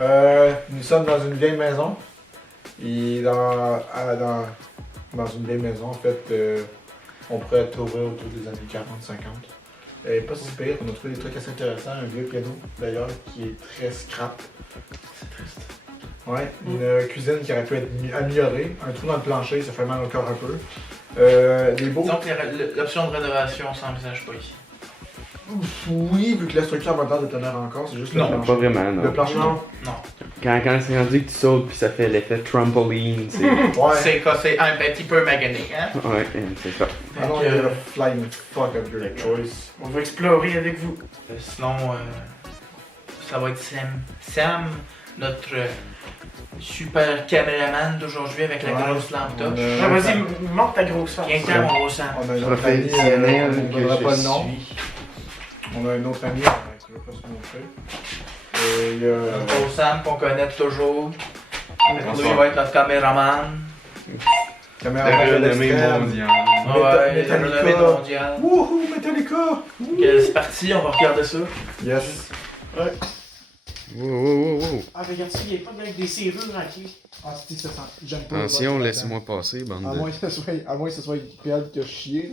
Nous sommes dans une vieille maison. Et dans une vieille maison, en fait, on pourrait trouver autour des années 40-50. Pas si pire, on a trouvé des trucs assez intéressants. Un vieux piano, d'ailleurs, qui est très scrap. C'est triste. Ouais, une cuisine qui aurait pu être améliorée. Un trou dans le plancher, ça fait mal au cœur un peu. Des beaux... Donc l'option de rénovation s'envisage pas ici. Oui, vu que la structure va de tenir encore, c'est juste le plancher. Pas vraiment, non. Le plancher, non. Non. Quand c'est rendu que tu sautes puis ça fait l'effet trampoline, c'est... Ouais. C'est cassé un petit peu magané, hein? Ouais, c'est ça. Ah non, il y a le flying fuck of your choice. On va explorer avec vous. Sinon, ça va être Sam, notre super caméraman d'aujourd'hui avec la grosse lampe torche. Vas-y, monte ta grosse face. Viens quand mon gros Sam. On a un autre ami, Professionnel on ne que donnera je pas le nom. suis. On a un autre ami qui ne veut pas se montrer. Il y a... Notre gros Sam qu'on connaît toujours. Lui, Bonsoir. il va être notre caméraman. caméraman La de renommée l'extrême. mondiale. Ouais, Metallica. la renommée mondiale. Wouhou, Metallica! Ok, c'est parti, on va regarder ça. Yes. Wow. Ah, mais regarde, il n'y a pas avec des serrures raquées. Ah, c'est ça sent. J'aime pas. Attention, laisse-moi passer, bande À de... moins que ce soit Pierre qui a chié.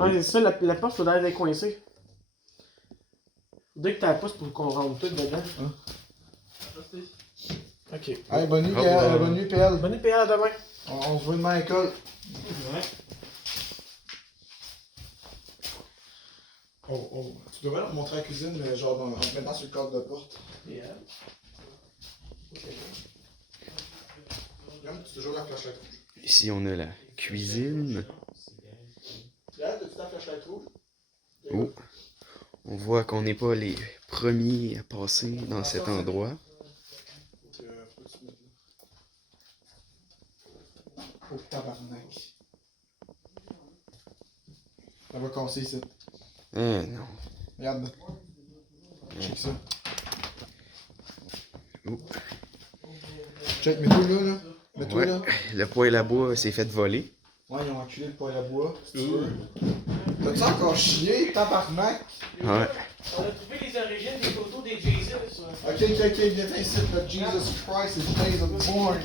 Ah, c'est ça, la porte, faudrait être coincée. Faudrait que tu la pousses pour qu'on rentre tout dedans. Ok. Hey, bonne nuit, Oh, PL. Bonne nuit, PL. Bonne nuit, PA, à demain. On se voit demain à l'école. Ouais. Oh. Tu devrais leur montrer la cuisine, mais genre en te mettant sur le cadre de porte. Regarde, tu as toujours la flashlight rouge. Ici, on a la cuisine. Regarde, as-tu ta flashlight rouge? Oh. On voit qu'on n'est pas les premiers à passer dans cet endroit. Oh, tabarnak. Ça va casser ici. Ah non. Regarde. Check ça. Oh. Check, mets-toi là. Mets-toi Ouais. là. Le poêle à bois s'est fait voler. Ouais, ils ont enculé le poêle à bois. Si tu veux. T'as-tu encore chié, tabarnak? Ouais. On a trouvé les origines des photos des Jesus. Ok, viens ici, le Jesus Christ is days of born.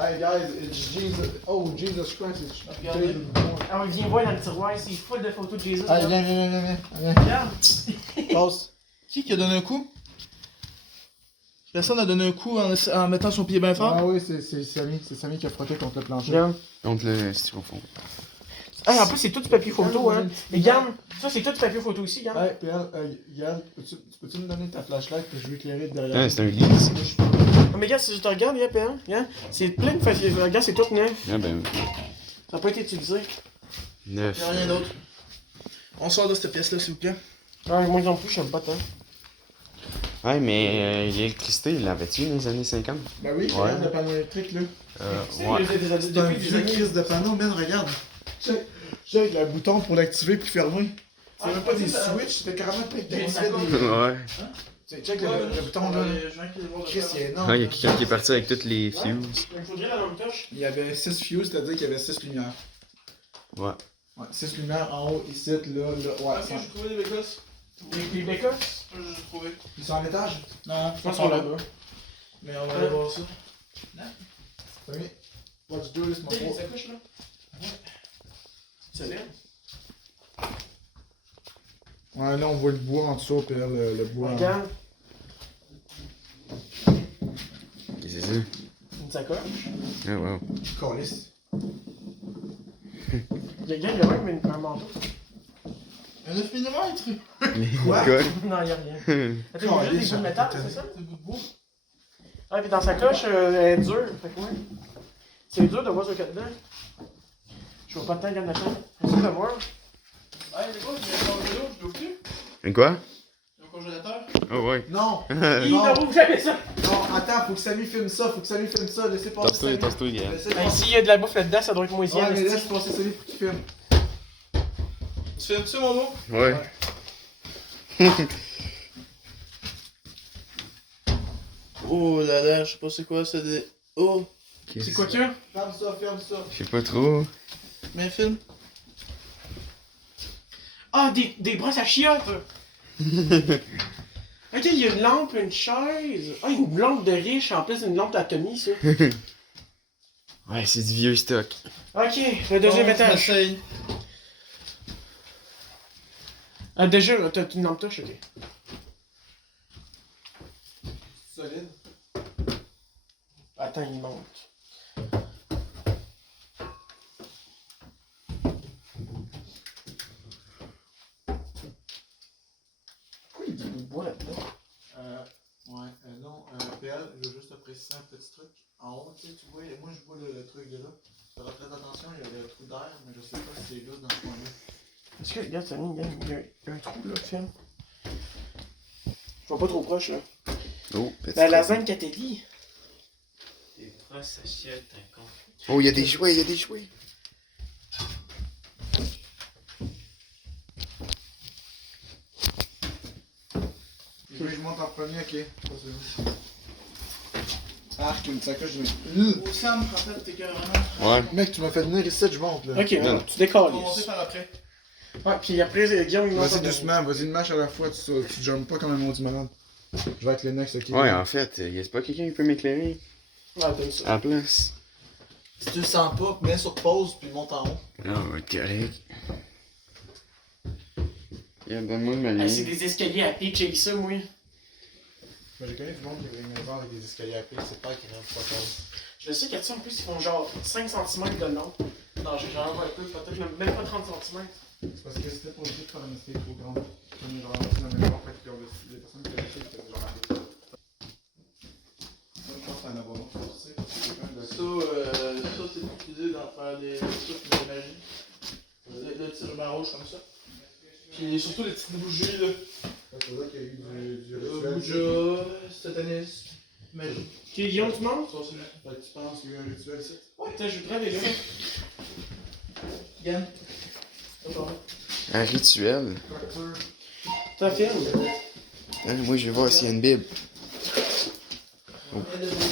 Hey guys, it's Jesus. Oh, Jesus Christ is days of born. Ah, on vient voir dans le tiroir, c'est full de photos de Jesus. Hey, viens. Regarde. Passe. Qui a donné un coup? Personne a donné un coup en mettant son pied bien fort? Ah oui, c'est Samy. C'est Samy qui a frotté contre le plancher. Regarde. Donc le styrofoam. Ah, en plus, c'est tout du papier photo, hein. Et regarde, ça, c'est tout du papier photo aussi, regarde. Hey, Pierre, regarde, peux-tu me donner ta flashlight que je veux éclairer de derrière? Ah, c'est un lit ici. Ah, mais regarde, si je te regarde, regarde, c'est plein de papier. Regarde, c'est tout neuf. Ah ben, Ça n'a pas été utilisé. neuf. Y'a rien d'autre. On sort de cette pièce-là, s'il vous plaît. Ah, moi non plus, j'aime pas tant. Ouais, mais l'électricité, l'avais-tu dans les années 50? Ben oui, Ouais. regarde le panneau électrique là. Ouais. C'est un vieux crise de panneau, man, regarde. Check le bouton pour l'activer puis fermer. C'est même pas des switches, c'était carrément pas des... Ouais. Check le bouton là. Chris, il est énorme. Ah, il y a quelqu'un qui est parti avec toutes les fuses. Il faudrait la lampe torche. Il y avait 6 fuses, c'est-à-dire qu'il y avait 6 lumières. Ouais. Ouais, 6 lumières en haut, ici, là. Ouais, ça. j'ai trouvé des bécosses. Les bécosses. J'ai trouvé. Ils sont en étage. Non, Je pense qu'on l'a. Mais on va aller voir ça. Samy, what's do this, mon Il y a gros? des sacoches là? C'est bien. Ouais, là, on voit le bois en dessous, puis là, le bois. Regarde, Qu'est-ce que c'est ça? une sacoche. Ah, wow. Calice. Regarde, il y a même un manteau. Un 9 mm? Les Quoi? cols. Non, il n'y a rien. Attends, il y a juste des bouts de métal, c'est ça? C'est bout de bois. Ah, puis dans sa coche, elle est dure. Fait que ouais. C'est dur de voir ce qu'il y a dedans. Je vois pas le temps, regarde la chambre. J'essaie de voir. Hey, les gars, il y a un congélateur, je l'ouvre plus? Un quoi? Il y a un congélateur? Oh, ouais. Non! Il Non. ne rouvre jamais ça! Non, attends, faut que Samy filme ça, laissez passer Tasse-toi, Samy. tasse-toi, gars. Laissez Ben, passer. s'il y a de la bouffe là-dedans, ça doit être moisi. Ouais, mais esti. laisse passer Samy pour qu'il filme. Tu fais ça, mon nom? Ouais. Oh là là, je sais pas c'est quoi, c'est des... Oh, C'est quoi qu'il y a? Ferme ça. Je sais pas trop. mais film. Ah, des brosses à chiottes! Ok, il y a une lampe, une chaise. Ah, une lampe de riche en plus d'une lampe d'Atomy, ça. Ouais, c'est du vieux stock. Ok, le deuxième étage. Ah, déjà, t'as une lampe touche, ok. Solide. Attends, il monte. Pourquoi il y a des bouts de bois là-dedans? Non, PL, je veux juste te préciser un petit truc. En haut, tu sais, tu vois, moi je vois le truc de là. Fais très attention, il y a le trou d'air, mais je sais pas si c'est lousse dans ce coin-là. Est-ce que, regarde, Samy, il y a un trou là, tiens. Je vais pas trop proche là. Oh, petit. La lasagne Catelli. T'es proche, ça chiotte, un con. Oh, il y a des jouets, il y a des jouets. Je veux que je monte en premier, ok. Arc, une sacoche, je Ou Sam, en fait, t'es carrément. Ouais. Mec, tu m'as fait venir ici, je monte là. Ok, Non, non, non. tu décolles. On va monter par après. Ouais, puis après, Guillaume, il monte. Vas-y doucement, vas-y une marche à la fois, tu jumps pas comme un maudit malade. Je vais avec les next, ok? Ouais, en fait, y a pas quelqu'un qui peut m'éclairer Ouais, t'aimes ça. à la place. Si tu le sens pas, mets sur pause puis monte en haut. Non, on va être correct. Yeah, donne-moi ma Ah, c'est ligne. des escaliers à pied, j'ai ça, moi. Moi j'ai connu du monde qui avait une maison avec des escaliers à pied, c'est pas qui rentre pas pause. Je sais qu'il y a ça en plus, ils font genre 5 cm de long. Non, j'ai genre un peu, peut-être même pas 30 cm. C'est parce que c'était pour éviter de faire une escalier trop grande. Comme genre dans la maison, fait qu'ils ont décidé, les personnes qui avaient fait, ils genre avec ça. Je pense à un abonnement, tu sais, c'est quelqu'un de. Ça c'est utilisé dans faire des trucs de magie. Le petit ruban rouge comme ça. Puis surtout les petites bougies là. C'est vrai qu'il y a eu du rituel. Bouja, satanisme, magie. Ok, Guillaume, tu montes? Ça, c'est Fait que tu penses qu'il y a eu un rituel ici? Ouais, tiens, je voudrais déjà. Yann. Un rituel. T'as film? Hein, moi, je vais voir s'il y a une Bible. Je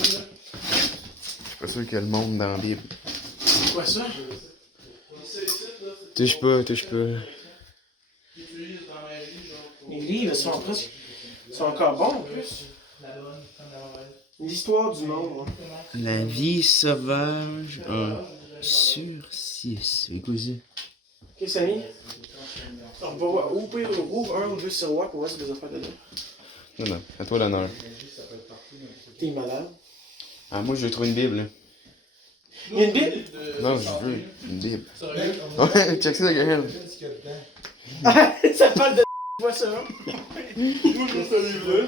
suis pas sûr qu'il y a le monde dans la Bible. C'est quoi ça? Touche pas, touche pas. Les livres sont presque. sont encore bons en plus. L'histoire du monde, hein. La vie sauvage a sursis. C'est quoi ça? Ok, Samy? On va voir. Ouvre un ou deux tiroirs pour voir si des affaires dedans. Non, non, à toi l'honneur. T'es malade. Ah, moi, je veux trouver une Bible, là. Il y a une Bible? Non, je veux une Bible. Ouais, check ça, Gaël. Qu'est-ce qu'il y a dedans? Ça parle de vois ça. Moi je veux ce livre-là.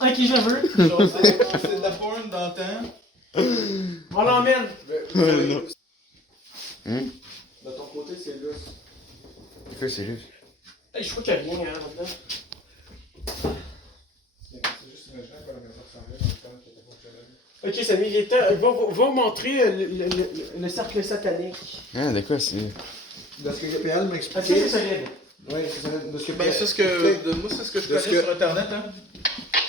Ok, je le veux. Genre, c'est de la porn dans le temps. On l'emmène. De ton côté, c'est là. Quoi, c'est juste? Hey, je crois qu'il y a rien hein, là-dedans. C'est juste imaginer à quoi la maison ressemblait dans le temps qui était fonctionnel. Ok, Samy, il est temps. Va montrer le cercle satanique. Ah, de quoi, c'est. De ce que PL m'a Ah, ça, expliqué. c'est solide. Oui, c'est ça. De ce que Ben, c'est ce que. Moi, c'est ce que je Parce connais que- sur internet, hein.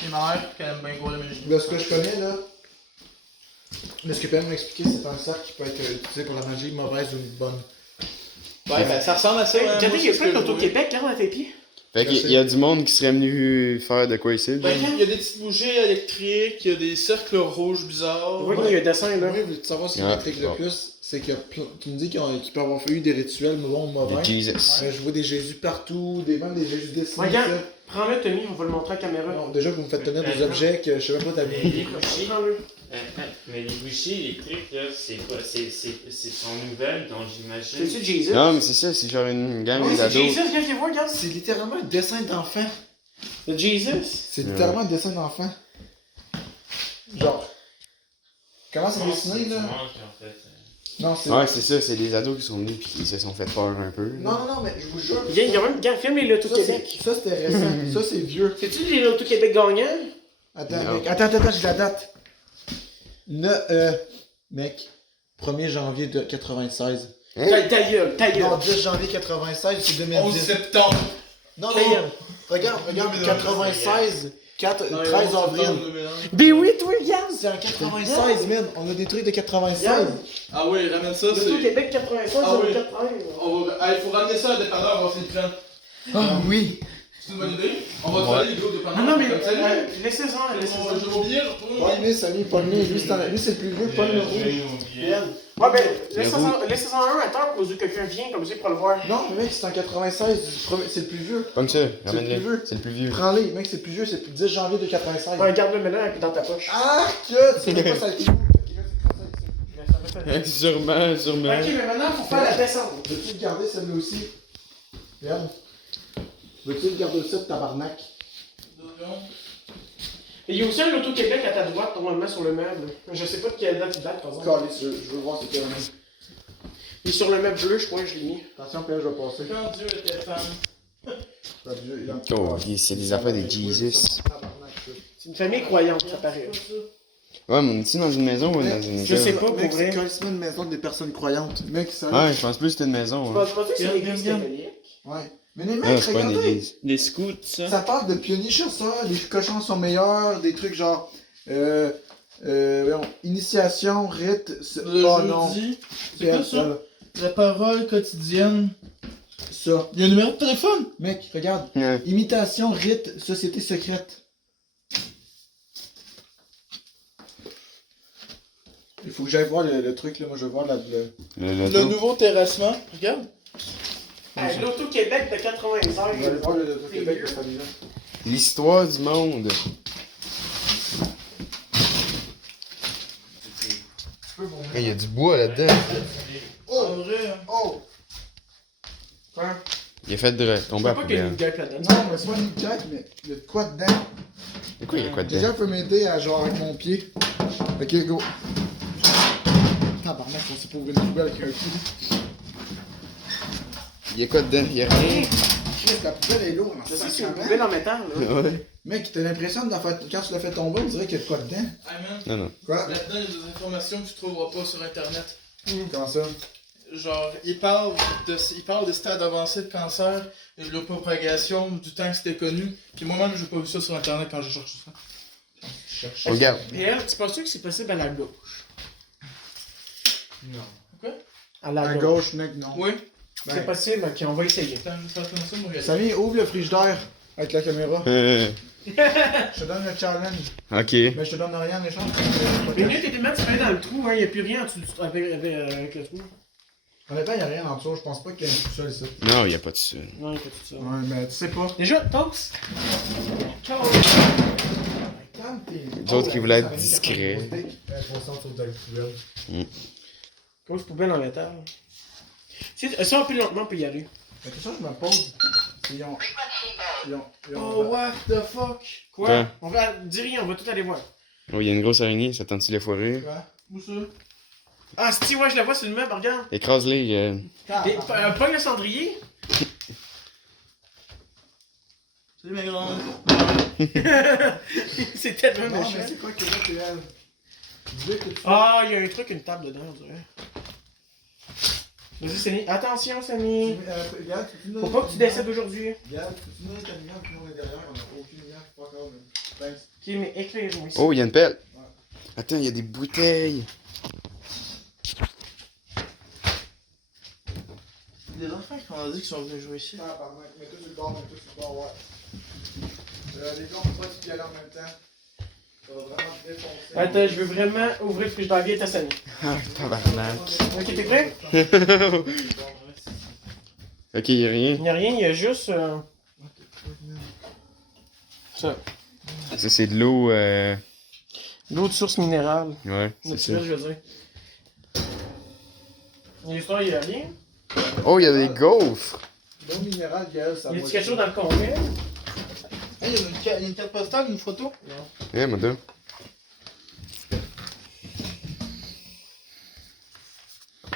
Et ma mère, qui aime bien gros la magie. De ce que je connais, là. De ce que PL m'a expliqué, c'est un cercle qui peut être utilisé pour la magie mauvaise ou bonne. Ouais, ben, ça ressemble à ça. hein. Regardez, Moi, il y a c'est ce plein que je d'Auto-Québec, regarde à tes pieds. Fait qu'il y a du monde qui serait venu faire de quoi ici. Ben, il y a des petites bougies électriques, il y a des cercles rouges bizarres. On voit qu'il y a un dessin là. Oui, veux-tu savoir ce qui Ah, m'intrigue le bon. plus? C'est que tu me dis qu'il peut avoir eu des rituels bons ou mauvais. De Jesus. Mais je vois des Jésus partout, même des Jésus dessinés. Regarde, ça. prends-le, Tommy, on va le montrer à la caméra. Non, déjà, vous me faites tenir des objets que je sais même pas t'as Les vu. bougies, Prends-le. mais les bougies électriques, là, c'est quoi? C'est son nouvelle, donc j'imagine. C'est-tu Jesus? Non, mais c'est ça, c'est genre une gang Oui, c'est d'ados. Jesus, viens te voir, regarde. C'est littéralement un dessin d'enfant. C'est Jesus. C'est littéralement un dessin d'enfant. Genre. Comment c'est dessiné, là? En fait. Non, c'est. Ouais, c'est ça, c'est des ados qui sont venus puis qui se sont fait peur un peu. Non, non, non, mais je vous jure. Il y a même, regarde, filme les Loto Ça, Québec. ça, c'était récent. Ça, c'est vieux. C'est-tu les Loto Québec gagnants? Attends, Non. mec. Attends, j'ai la date. Mec. 1er janvier de 96. Ta gueule, ta gueule. Non, 10 janvier 96, c'est 2010. 11 septembre. Non, Ta non. gueule. Regarde, 96, 13 avril. Ben oui, toi, regarde. C'est en 96, man. On a des trucs de 96. Ah oui, ramène ça, Loto c'est. Québec 96, Ah oui. 80. Il faut ramener ça à la dépanneur, on va essayer de prendre. Ah oui. C'est une bonne idée? On On va te faire les gros dépendants. Non, mais Salut. laissez-en, laissez-en. Je vais oublier, je retrouve. Pogne, Samy, pogne. Lui, c'est le plus vieux, pogne le rouge. Ouais, ben, laissez-en un à terre pour que quelqu'un vienne comme ça pour le voir. Non, mais mec, c'est en 96, c'est le plus vieux. Comme ça, C'est le ramène-le. plus vieux. C'est le plus vieux. Prends-les, mec, c'est le plus vieux, c'est le 10 janvier de 96. Ouais, garde-le maintenant dans ta poche. Ah, que tu sais pas ça a été où? Sûrement, sûrement. Ok, mais maintenant, faut faire la descente. Veux-tu le garder celle-là aussi? Regarde. Veux-tu le garder aussi de tabarnak? Et il y a aussi un Auto-Québec à ta droite, normalement, sur le meuble. Je sais pas de quelle date il date, par exemple. Calice, je veux voir ce qu'il y a. Il est sur le meuble bleu, je crois, je l'ai mis. Attention, puis là, je vais passer. Quand Dieu était femme. Oh, c'est des affaires de Jesus. C'est une famille croyante, ça paraît. Ouais, mais on est-tu dans une maison ou dans une Je sais école? pas, pour Mec, vrai. c'est quasiment une maison des personnes croyantes. Mec, ça. Ouais, je pense plus que c'était une maison. Je Ouais, pense pas que c'est une église catholique. Ouais. Mais les Ah, mecs, c'est pas une regardez. église. Des scouts, ça. Ça parle de pionniers chasseurs, les cochons sont meilleurs, des trucs genre. Voyons, initiation, rite. Le Oh non. jeudi. C'est C'est quoi elle, ça? La parole quotidienne. Ça. Il y a un numéro de téléphone? Mec, regarde. Ouais. Imitation, rite, société secrète. Il faut que j'aille voir le truc là, moi je veux voir Le Le loto. nouveau terrassement. Regarde. Hey, L'Auto-Québec de 96. Je vais aller voir le Québec de cette famille-là. L'histoire du monde. Il y a du bois là-dedans. En vrai, hein. Oh! Quoi? Il est fait de Je tomber à sais la pas qu'il y a une poubelle. gueule là-dedans. Non, mais c'est pas une jack, mais il y a de quoi dedans? C'est quoi, il y a quoi dedans? Quelqu'un peut m'aider à genre avec mon pied. Ok, go. Tabarnak, on sait pas ouvrir une poubelle avec un pied. Il y a quoi dedans? Il y a rien. Chris, la poubelle est lourde. Je sais que c'est une poubelle en métal, là. Ouais. Mec, t'as l'impression de quand tu l'as fait tomber, on dirait qu'il y a de quoi dedans. Ah, man. Non, non. Quoi? Là-dedans, il y a des informations que tu trouveras pas sur internet. Comment ça? Genre, il parle de stade avancé de cancer et de la propagation du temps que c'était connu. Puis moi-même, j'ai pas vu ça sur internet quand je cherche ça. Regarde. Et elle, tu penses que c'est possible à la gauche? Non. Quoi? À la À gauche. gauche, mec, non. Oui. C'est possible, ok, on va essayer. Attends, je vais faire ça, moi, je Samy, ouvre le frigidaire avec la caméra. Je te donne le challenge. Ok. Mais je te donne rien en échange. Mais mieux, t'étais même tu dans le trou, hein, y a plus rien en dessous du trou avec le trou. Honnêtement, il y a rien en dessous. Je pense pas qu'il y ait un tout seul ici. Non, il y a pas de ça. Non, y a pas tout ça. Ouais, mais tu sais pas. Déjà, toast! D'autres qui voulaient être discrets. Grosse poubelle en métal. Ça, on peut lentement, on peut y aller. La question que je me pose, c'est ils ont. Oh, what the fuck? Quoi? Quoi? On va, dis rien, on va tout aller voir. Oh, il y a une grosse araignée, ça tente-tu les foirrer? Quoi? Où ça? Ah, si, ouais, je la vois sur le meuble, regarde. Écrase-les. Et, pogne le cendrier. Salut, mes grands. C'est tellement Non, mais méchant. c'est quoi que là, c'est elle? Dis-le que tu Ah, il y a un truc, une table dedans, on dirait. Vas-y, Samy. Attention, Samy. Regarde, Faut pas que tu décèdes aujourd'hui. Regarde, tu nous donnes ta lumière, puis nous on est derrière, on a aucune lumière, pas encore, mais. Thanks. Ok, mais éclaire-moi ici. Oh, il y a une pelle. Ouais. Attends, il y a des bouteilles. Des enfants qui m'ont dit qu'ils sont venus jouer ici. Ah, pardon, mets-toi sur le bord, mets-toi sur le bord, ouais. Les gars, on peut pas se aller en même temps. Ça va vraiment te défoncer. Attends, je veux vraiment ouvrir le frigidaire. Viens, ta Samy. Ah, tabarnak. Ok, t'es prêt? Ok, il y a rien. Il n'y a rien, il y a juste. Ça. Ça, c'est de l'eau. L'eau de source minérale. Ouais, c'est ça. Naturelle, je veux dire. L'histoire, il y a rien. Oh, il y a des gaufres. L'eau minérale, Gaël, ça Il y va. a quelque chose dans le convert? Hey, il y a une carte postale, une photo? Eh, madame.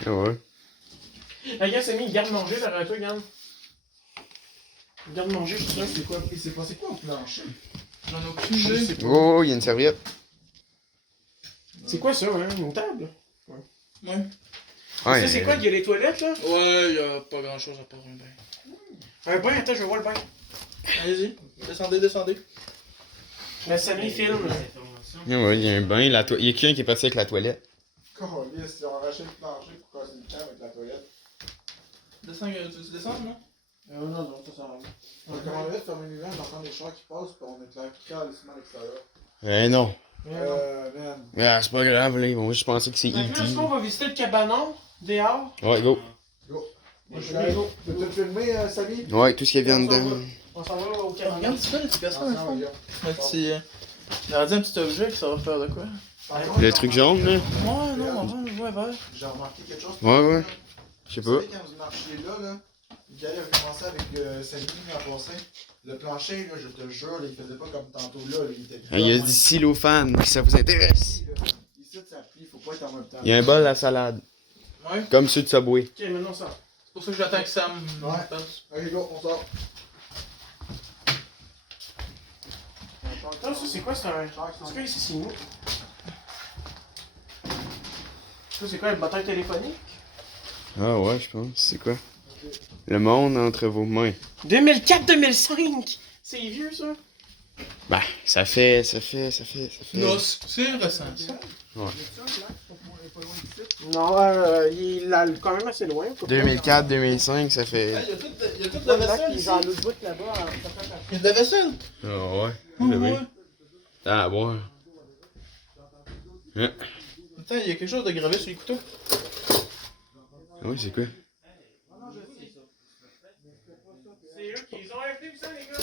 Ah ouais. Regarde, Samy, il garde manger derrière toi, regarde. Il garde manger, je suis sûr. C'est quoi, il s'est passé quoi au plancher? J'en ai aucune idée. Oh, il y a une serviette. C'est quoi ça, hein? Une table? Ouais. Ouais. Ça, c'est quoi? Il y a les toilettes, là? Ouais, y a pas grand chose à part un bain. Un bain, attends, je vais voir le bain. Allez-y, descendez. La Samy filme. Ah ouais, il y a un bain. Il y a quelqu'un qui est parti avec la toilette. Calisse, ils ont arraché le plancher pour casser le camp avec la toilette. Tu veux descendre, non? Non, ça sert à rien. On commanderait de fermer les lumières, j'entends des chars qui passent, puis on éclaire calissement à l'extérieur. Eh non. Man. Mais c'est pas grave, là. Moi, je pensais que c'est Fait que là, est-ce qu'on E.T. va visiter le cabanon dehors? Ouais, go. Go. Moi, je suis Ouais, là. go. Peux-tu te filmer, Samy? Ouais, tout ce qui vient dedans. On s'en va au cabanon. Regarde, tu fais le petit garçon, Ah, un regarde. petit. Il a dit un petit objet que ça va faire de quoi? Par contre, Le truc jaune, là. Ouais, non, on va vert. J'ai remarqué quelque chose. Ouais. Je sais Vous pas. savez, quand vous marchiez là, Miguel avait commencé avec Samy à passer. Le plancher, là, je te jure, là, il faisait pas comme tantôt là, il était Il y a du xylophane, si ça vous intéresse. Ici, ça plie, faut pas être en même temps. Il y a un bol à salade. Ouais. Comme ceux de Subway. Ok, maintenant ça. C'est pour ça que j'attends que Sam Ouais. passe. Allez, go, on sort. Attends, ça c'est quoi? C'est quoi ici? C'est nous? Ça c'est quoi? Le bâtard téléphonique? Ah ouais, je pense. C'est quoi? Le monde entre vos mains. 2004-2005! C'est vieux ça? Bah, ça fait. Non, c'est récent, ça. Non, il est quand même assez loin. 2004, 2005, ça fait. Il y a toute Le la lac, vaisselle il est ici. dans l'autre bout là-bas. Il y a de la vaisselle. Ah ouais. Ouais. Oui. Ah ouais. Hein? Attends, il y a quelque chose de gravé sur les couteaux. Ah oui, c'est quoi? C'est eux qui ont appelé ça, les gars.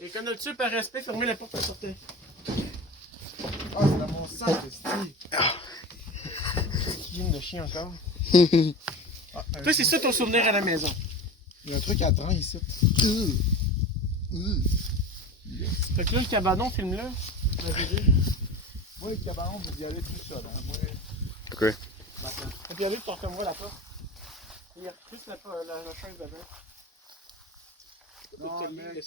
Et comme d'habitude, par respect, fermez la porte pour sortir. Ah, c'est dans mon sac, c'est Ligne de chien encore. Ah, Toi, c'est ça ton souvenir à la maison. il y a un truc à temps ici. Fait que là, le cabanon, filme-le. Moi, le cabanon, vous y allez tout seul. Hein. Moi, Ok. Fait que là, tu refermeras la porte. Il y a plus la chaise dedans. non, mais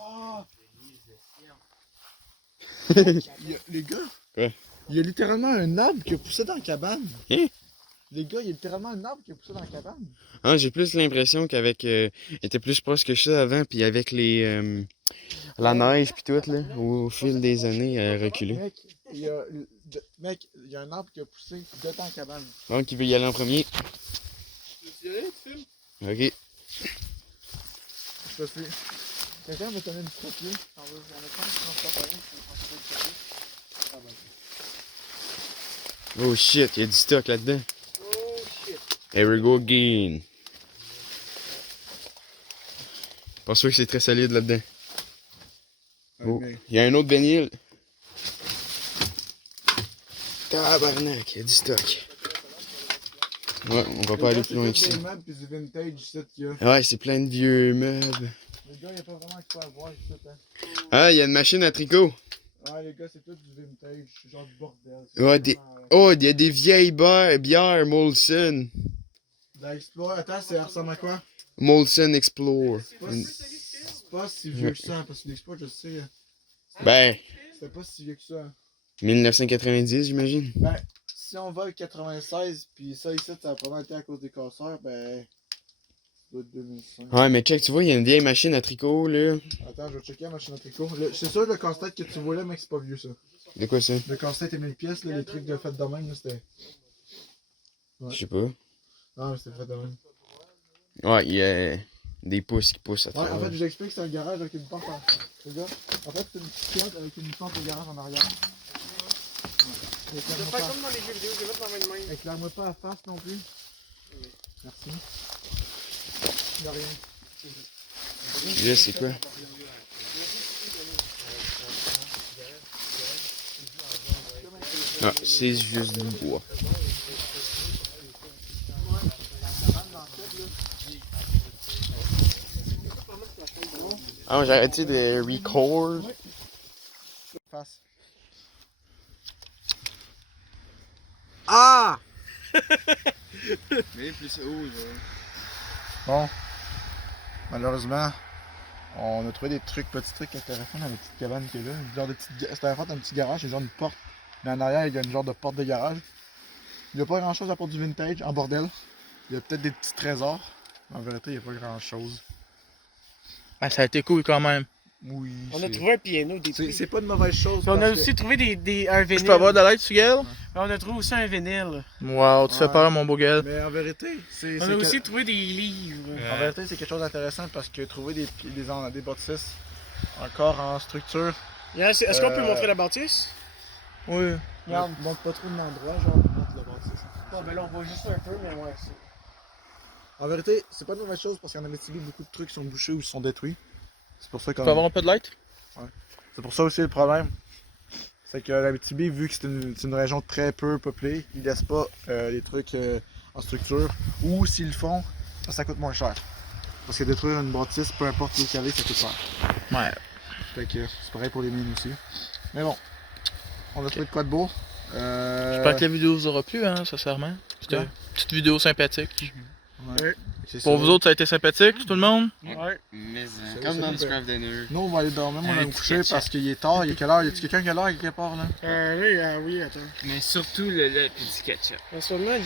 Ah! Les gars, Ouais. il y a littéralement un arbre qui a poussé dans la cabane. Hein? Les gars, il y a littéralement un arbre qui a poussé dans la cabane. Ah, j'ai plus l'impression qu'avec. Il était plus proche que ça avant, puis avec les. La neige, puis tout, là, au fil des années, elle a reculé. Mec, il y a un arbre qui a poussé dans la cabane. Donc, qui veut y aller en premier? Tu veux y aller, tu filmes? Ok. Je sais. Quelqu'un veut donner une papier? Oh shit, il y a du stock là-dedans. Oh shit. Here we go again. Pas sûr que c'est très solide là-dedans. Oh, il y a un autre vinyle. Tabarnak, il y a du stock. Ouais, on va pas aller plus loin que ça. C'est des meubles pis du vintage ici qu'il y a. Ouais, c'est plein de vieux meubles. Les gars, il n'y a pas vraiment quoi à voir ici. Hein. Ah, il y a une machine à tricot. Ouais, les gars, c'est tout du vintage. C'est genre du bordel. Ouais, des... Oh, il y a des vieilles bières Molson. L'Explore, attends, ça ressemble à quoi? Molson Explore. C'est pas si vieux que ça, parce que l'Explore, je sais, Ben, c'était pas si vieux que ça. 1990, j'imagine. Ben, si on va avec 96, puis ça ici, ça a pas mal été à cause des casseurs, ben. Ça doit être 2005. Ouais, mais check, tu vois, il y a une vieille machine à tricot, là. Attends, je vais checker la machine à tricot. C'est sûr, le casse-tête que tu vois là, mec, c'est pas vieux ça. De quoi ça? Le casse-tête est 1000 pièces, là, les trucs de fait de même, là, c'était. Je sais pas. Non, mais c'était fait de même. Ouais, il y a des pouces qui poussent à Ouais, en travers. fait, je vous explique, c'est un garage avec une porte en. Les gars, en fait, c'est une petite pièce avec une porte de garage en arrière. Ouais. Ça fait comme dans les jeux vidéo, je vais mettre dans ma main. Éclaire-moi pas la face non plus. Merci. De rien. Là, c'est quoi? Ah, c'est juste du bois. Ah, j'ai arrêté de record. Face. Ah! Mais plus haut, Bon. Malheureusement, on a trouvé des petits trucs intéressants dans la petite cabane qui est là. Genre de petite... C'était en fait un petit garage, c'est genre une porte. Mais en arrière, il y a une genre de porte de garage. Il n'y a pas grand chose à part du vintage, en bordel. Il y a peut-être des petits trésors. Mais en vérité, il n'y a pas grand chose. Ah, ça a été cool quand même. Oui. On a trouvé un piano détruit. C'est pas une mauvaise chose. Puis on a parce que- aussi trouvé un vinyle. Je peux avoir de l'aide, tu Gaël? On a trouvé aussi un vinyle. Wow, tu fais Ouais. peur, mon beau Gaël. Mais en vérité, On a aussi trouvé des livres. En vérité, c'est quelque chose d'intéressant parce que trouver des bâtisses encore en structure. Yes, est-ce qu'on peut montrer la bâtisse? Oui. Regarde. Montre pas trop de l'endroit, genre, montre la bâtisse. Bon, ben là, on voit juste un peu, mais ouais, c'est... En vérité, c'est pas une mauvaise chose parce qu'en Abitibi, beaucoup de trucs sont bouchés ou sont détruits. C'est pour ça Tu peux avoir un peu de light? C'est pour ça aussi le problème. C'est que l'Abitibi, vu que c'est une région très peu peuplée, ils laissent pas les trucs en structure. Ou s'ils le font, ça coûte moins cher. Parce que détruire une bâtisse, peu importe où qu'elle est, ça coûte cher. Ouais. Fait que c'est pareil pour les mines aussi. Mais bon, on a trouvé de quoi de beau. J'espère que la vidéo vous aura plu, hein, sincèrement. C'était Ouais. une petite vidéo sympathique. Ouais. C'est Pour ça. vous autres, ça a été sympathique, tout le monde? Ouais. Mais C'est comme dans le super. Scrap Dinner. Nous, on va aller dormir, moi, on va Un me petit coucher ketchup. parce qu'il est tard. Il est quelle heure? Y a-tu quelqu'un qui a l'heure quelque part là? Oui, attends. Mais surtout le lait et du ketchup. En ce moment,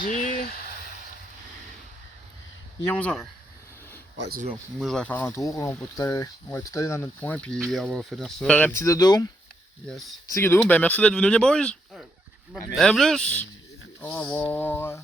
il est 11h. Ouais, c'est sûr. Moi, je vais faire un tour. On va tout aller dans notre point puis on va finir ça. Faire un puis- petit dodo. Yes. Petit dodo, ben merci d'être venus les boys. Bonne Ah, nuit. À plus! Au revoir.